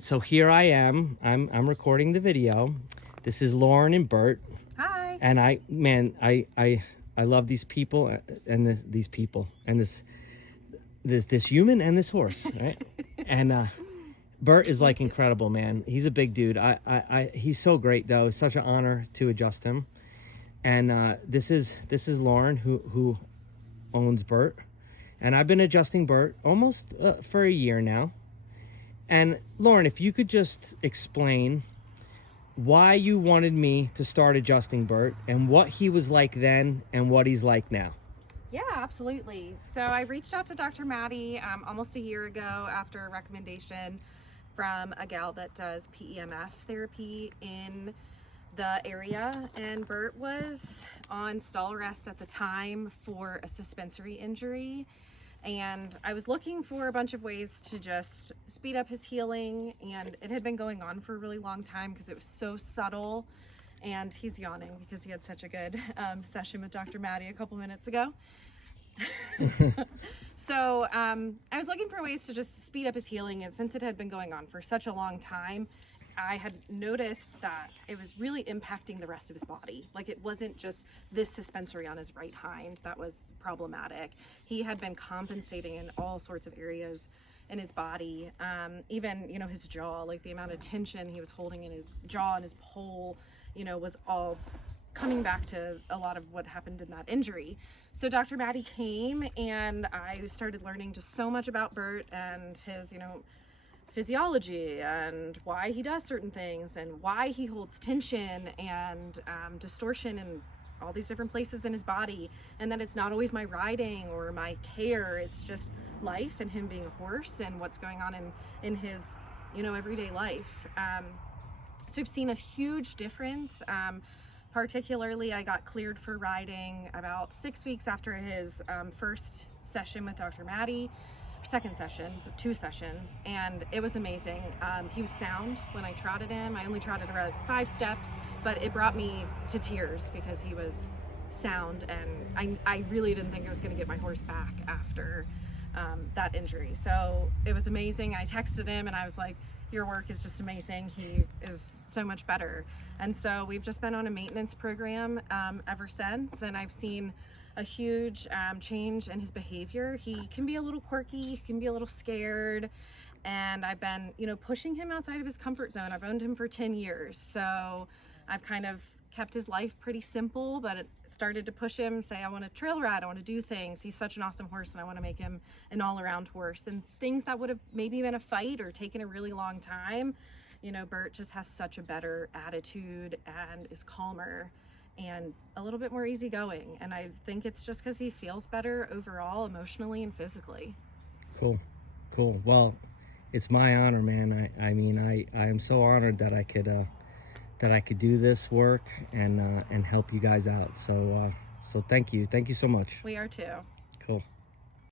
So here I am. I'm recording the video. This is Lauren and Bert. Hi. And I love these people and these people and this human and this horse, right? And Bert is like incredible, man. He's a big dude. He's so great though. It's such an honor to adjust him. And this is Lauren who owns Bert. And I've been adjusting Bert almost for a year now. And Lauren, if you could just explain why you wanted me to start adjusting Bert and what he was like then and what he's like now. Yeah, absolutely. So I reached out to Dr. Maddie almost a year ago after a recommendation from a gal that does PEMF therapy in the area, and Bert was on stall rest at the time for a suspensory injury. And I was looking for a bunch of ways to just speed up his healing, and it had been going on for a really long time because it was so subtle. And he's yawning because he had such a good session with Dr. Maddie a couple minutes ago. So I was looking for ways to just speed up his healing, and since it had been going on for such a long time, I had noticed that it was really impacting the rest of his body. Like, it wasn't just this suspensory on his right hind that was problematic. He had been compensating in all sorts of areas in his body, even, you know, his jaw, like the amount of tension he was holding in his jaw and his pole, you know, was all coming back to a lot of what happened in that injury. So Dr. Maddie came, and I started learning just so much about Bert and his, you know, physiology and why he does certain things and why he holds tension and distortion in all these different places in his body, and that it's not always my riding or my care, it's just life and him being a horse and what's going on in his, you know, everyday life. So I've seen a huge difference. Particularly, I got cleared for riding about 6 weeks after his first session with Dr. Maddie. Second session, 2 sessions, and it was amazing. He was sound when I trotted him. I only trotted around 5 steps, but it brought me to tears because he was sound, and I really didn't think I was going to get my horse back after that injury. So it was amazing. I texted him and I was like, your work is just amazing. He is so much better. And so we've just been on a maintenance program ever since, and I've seen a huge change in his behavior. He can be a little quirky, he can be a little scared, and I've been, you know, pushing him outside of his comfort zone. I've owned him for 10 years, so I've kind of kept his life pretty simple, but it started to push him, say, I want to trail ride, I want to do things. He's such an awesome horse, and I want to make him an all-around horse. And things that would have maybe been a fight or taken a really long time, you know, Bert just has such a better attitude and is calmer and a little bit more easygoing, and I think it's just because he feels better overall, emotionally and physically. Cool. Well, it's my honor, man. I mean, I am so honored that I could do this work and help you guys out. So thank you so much. We are too. Cool.